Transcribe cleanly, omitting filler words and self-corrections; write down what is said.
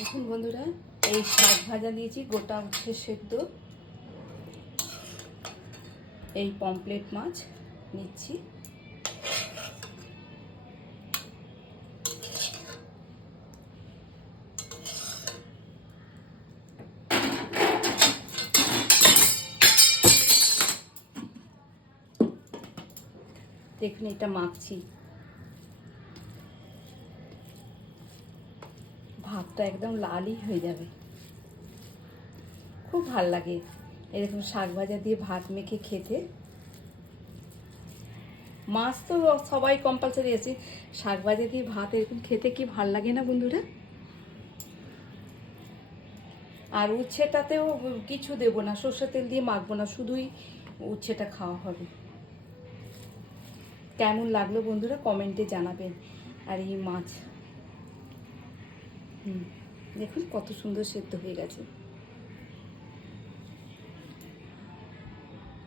এখন বন্ধুরা এই শাক ভাজা দিয়েছি, গোটা উচ্ছে সেদ্ধ, এই পমফ্রেট মাছ নিচ্ছি। দেখুন এটা মাখছি, ভাতটা একদম লালই হয়ে যাবে, খুব ভাল লাগে এরকম শাক ভাজা দিয়ে ভাত মেখে খেতে। মাছ তো সবাই কম্পালসারি আছে, শাক ভাজা দিয়ে ভাত এরকম খেতে কি ভাল লাগে না বন্ধুরা। আর উচ্ছেটাতেও কিছু দেব না, সর্ষের তেল দিয়ে মাখবো না, শুধুই উচ্ছেটা খাওয়া হবে। কেমন লাগলো বন্ধুরা কমেন্টে জানাবেন। আর এই মাছ দেখুন কত সুন্দর সেদ্ধ হয়ে গেছে।